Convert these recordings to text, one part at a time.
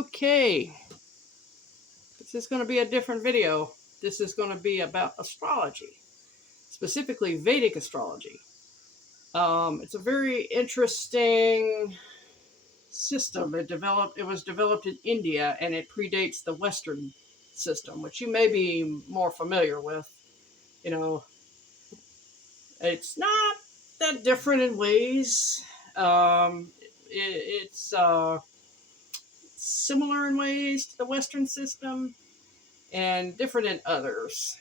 Okay, this is going to be a different video. This is going to be about astrology, specifically Vedic astrology. It's a very interesting system. It was developed in India, and it predates the Western system, which you may be more familiar with. You know, it's not that different in ways. It's similar in ways to the Western system, and different in others.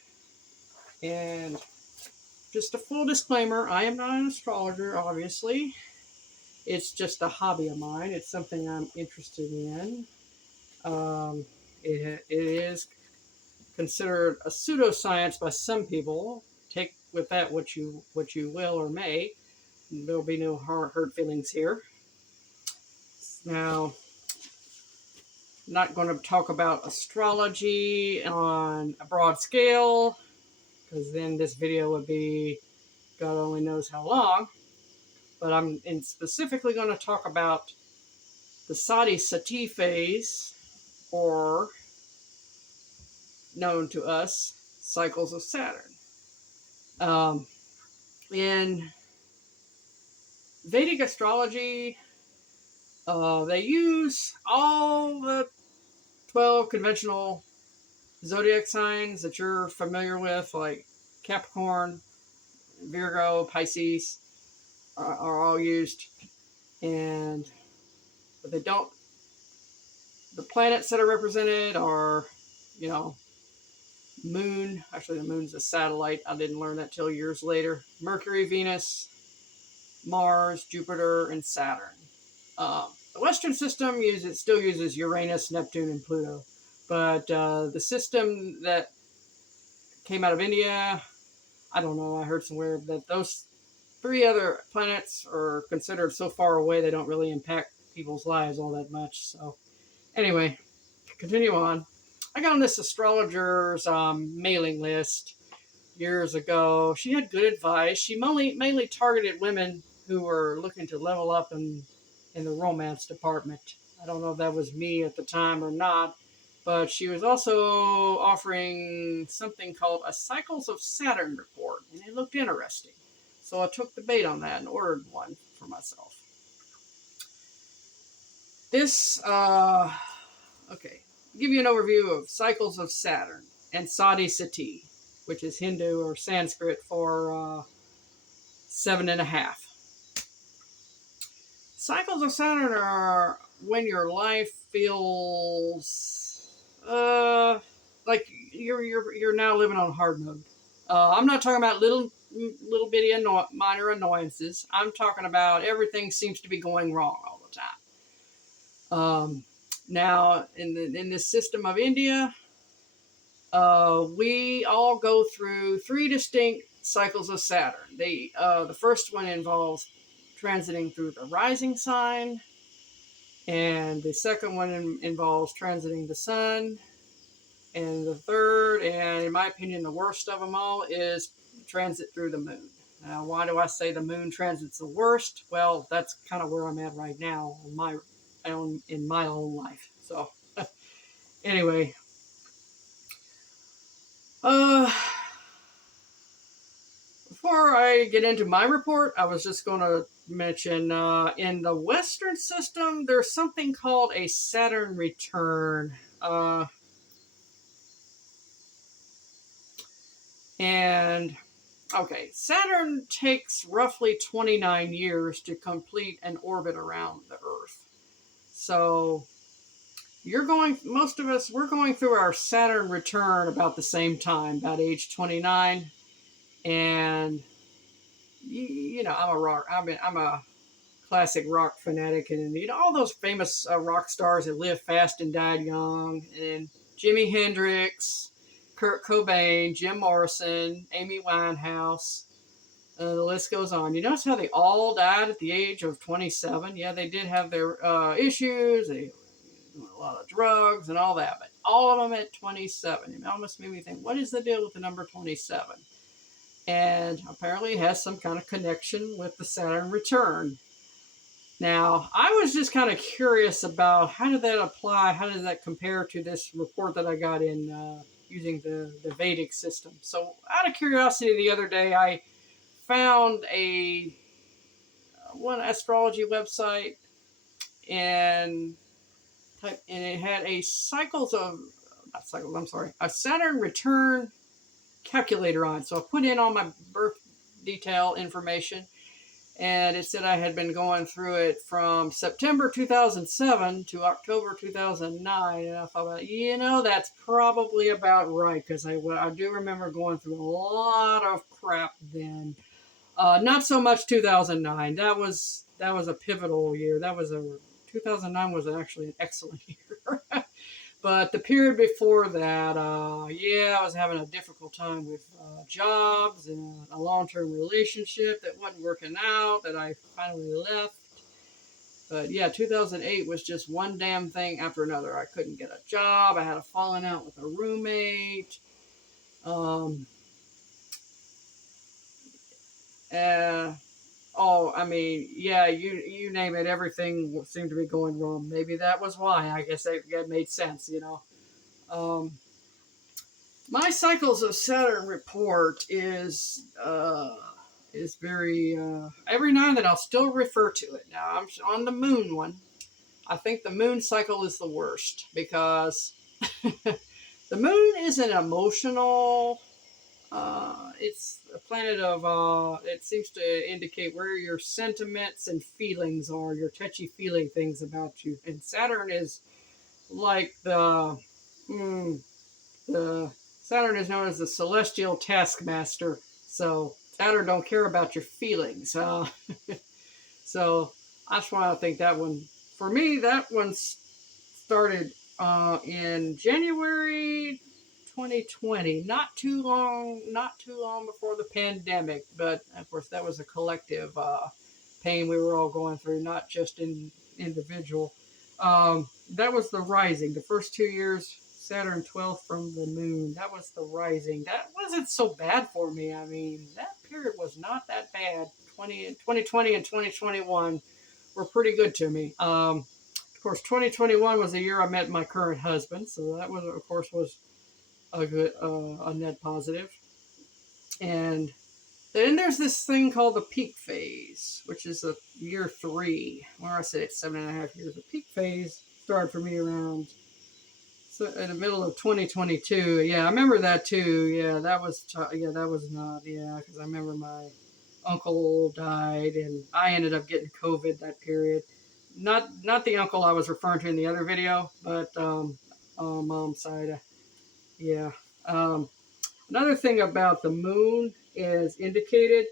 And just a full disclaimer, I am not an astrologer, obviously. It's just a hobby of mine. It's something I'm interested in. It is considered a pseudoscience by some people. Take with that what you will or may. There'll be no hurt feelings here. Now, I'm not going to talk about astrology on a broad scale, because then this video would be God only knows how long. But I'm specifically going to talk about the Sadi Sati phase, or known to us, Cycles of Saturn. In Vedic astrology, they use all the 12 conventional zodiac signs that you're familiar with, like Capricorn, Virgo, Pisces, are all used. But they don't, the planets that are represented are, moon. Actually, the moon's a satellite. I didn't learn that till years later. Mercury, Venus, Mars, Jupiter, and Saturn. The Western system still uses Uranus, Neptune, and Pluto. But the system that came out of India, I don't know, I heard somewhere that those 3 other planets are considered so far away they don't really impact people's lives all that much. So anyway, continue on. I got on this astrologer's mailing list years ago. She had good advice. She mainly targeted women who were looking to level up in the romance department. I don't know if that was me at the time or not, but she was also offering something called a Cycles of Saturn report, and it looked interesting. So I took the bait on that and ordered one for myself. This, okay, I'll give you an overview of Cycles of Saturn and Sadi Sati, which is Hindu or Sanskrit for 7.5. Cycles of Saturn are when your life feels like you're now living on hard mode. I'm not talking about little bitty minor annoyances. I'm talking about everything seems to be going wrong all the time. Now, in this system of India, we all go through 3 distinct cycles of Saturn. The first one involves transiting through the rising sign, and the second one involves transiting the sun, and the third, and in my opinion the worst of them all, is transit through the moon. Now, why do I say the moon transit's the worst? Well, that's kind of where I'm at right now in my own life. So anyway, before I get into my report, I was just going to mention in the Western system, there's something called a Saturn return. Saturn takes roughly 29 years to complete an orbit around the Earth. So most of us, we're going through our Saturn return about the same time, about age 29. And I'm a classic rock fanatic, and all those famous rock stars that lived fast and died young, and Jimi Hendrix, Kurt Cobain, Jim Morrison, Amy Winehouse, the list goes on. You notice how they all died at the age of 27? Yeah, they did have their issues, they a lot of drugs and all that, but all of them at 27. It almost made me think, what is the deal with the number 27? And apparently it has some kind of connection with the Saturn return. Now, I was just kind of curious about how did that apply? How did that compare to this report that I got in using the Vedic system? So, out of curiosity, the other day I found a one astrology website, and it had a cycles of not cycles. I'm sorry, a Saturn return calculator on. So I put in all my birth detail information, and it said I had been going through it from September 2007 to October 2009. And I thought, that's probably about right, because I do remember going through a lot of crap then. Not so much 2009. That was a pivotal year. 2009 was actually an excellent year. But the period before that, I was having a difficult time with jobs and a long-term relationship that wasn't working out, that I finally left. But yeah, 2008 was just one damn thing after another. I couldn't get a job. I had a falling out with a roommate. You name it, everything seemed to be going wrong. Maybe that was why. I guess that made sense, My Cycles of Saturn report is very, every now and then I'll still refer to it. Now, I'm on the moon one. I think the moon cycle is the worst, because the moon is an emotional, it's a planet of, it seems to indicate where your sentiments and feelings are, your touchy-feely things about you. And Saturn is like the Saturn is known as the celestial taskmaster. So Saturn don't care about your feelings. So that's why I think that one, for me, that one started in January 2020. Not too long before the pandemic. But of course, that was a collective pain we were all going through, not just individual. That was the rising. The first 2 years, Saturn 12th from the moon. That was the rising. That wasn't so bad for me. I mean, that period was not that bad. 2020 and 2021 were pretty good to me. Of course, 2021 was the year I met my current husband, so that was, of course, was a good, a net positive. And then there's this thing called the peak phase, which is a year 3, where I say it's 7.5 years. The peak phase started for me around in the middle of 2022. Yeah, I remember that too. Yeah, that was not. Yeah, because I remember my uncle died, and I ended up getting COVID that period. Not the uncle I was referring to in the other video, but on mom's side. Yeah. Another thing about the moon is indicated.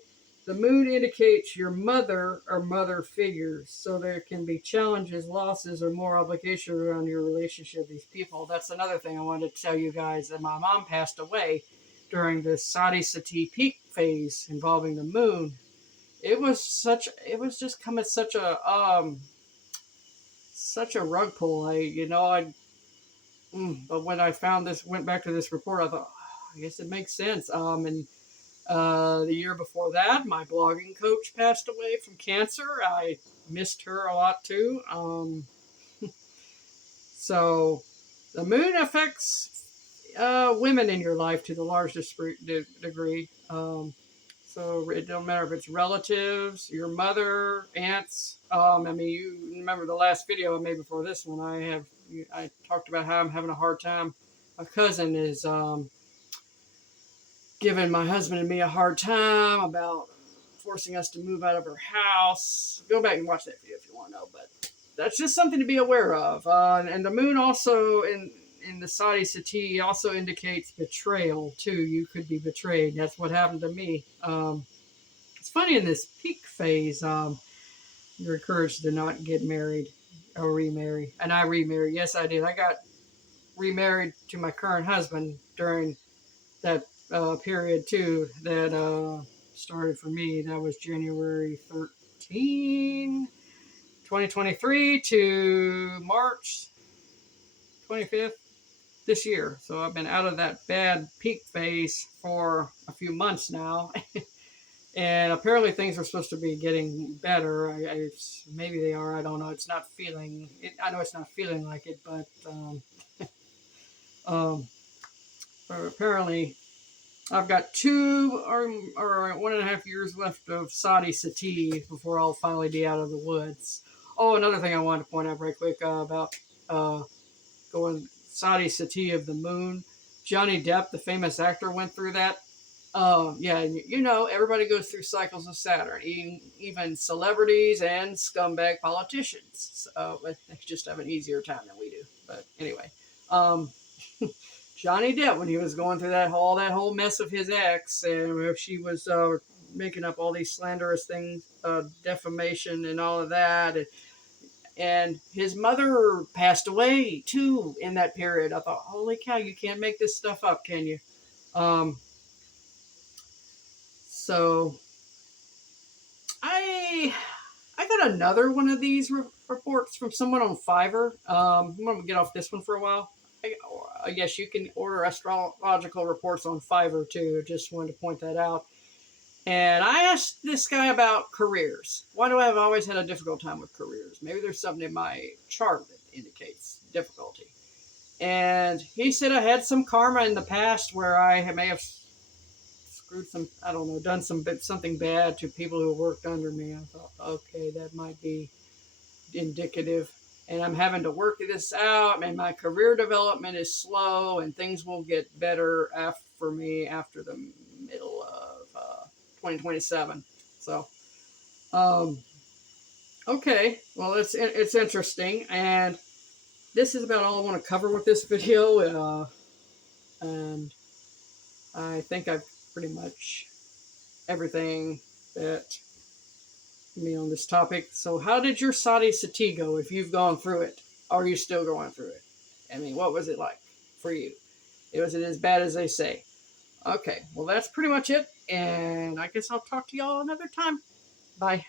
The moon indicates your mother or mother figures, so there can be challenges, losses, or more obligation around your relationship with these people. That's another thing I wanted to tell you guys, that my mom passed away during the Sadi Sati peak phase involving the moon. It was just coming such a rug pull. But when I went back to this report, I thought, I guess it makes sense. And the year before that, my blogging coach passed away from cancer. I missed her a lot too. So the moon affects women in your life to the largest degree. So it don't matter if it's relatives, your mother, aunts. You remember the last video I made before this one. I talked about how I'm having a hard time. My cousin is giving my husband and me a hard time about forcing us to move out of her house. Go back and watch that video if you want to know. But that's just something to be aware of. And the moon also in the Sadi Sati also indicates betrayal too. You could be betrayed. That's what happened to me. It's funny, in this peak phase, you're encouraged to not get married or remarry. And I remarried. Yes, I did. I got remarried to my current husband during that period too. That started for me. That was January 13, 2023 to March 25th this year. So I've been out of that bad peak phase for a few months now. And apparently things are supposed to be getting better. Maybe they are. I don't know. It's not feeling. I know it's not feeling like it, but um, apparently I've got 1.5 years left of Sadi Sati before I'll finally be out of the woods. Oh, another thing I wanted to point out right quick about going Sadi Sati of the moon. Johnny Depp, the famous actor, went through that. Yeah, you know, everybody goes through cycles of Saturn, even celebrities and scumbag politicians. So they just have an easier time than we do. But anyway, um, Johnny Depp, when he was going through that whole mess of his ex, and she was making up all these slanderous things, defamation and all of that, and his mother passed away too in that period. I thought, holy cow, you can't make this stuff up, can you? Um, so I got another one of these reports from someone on Fiverr. I'm gonna get off this one for a while. I guess you can order astrological reports on Fiverr too. Just wanted to point that out. And I asked this guy about careers. Why do I have always had a difficult time with careers? Maybe there's something in my chart that indicates difficulty. And he said I had some karma in the past where I may have screwed some, I don't know, done something bad to people who worked under me. I thought, okay, that might be indicative. And I'm having to work this out, and my career development is slow, and things will get better for me after the middle of 2027. So, okay, well, it's interesting, and this is about all I want to cover with this video, and I think I've pretty much everything that on this topic. So how did your Sadi Sati go if you've gone through it? Are you still going through it? I mean, what was it like for you? Was it as bad as they say? Okay, well, that's pretty much it. And I guess I'll talk to y'all another time. Bye.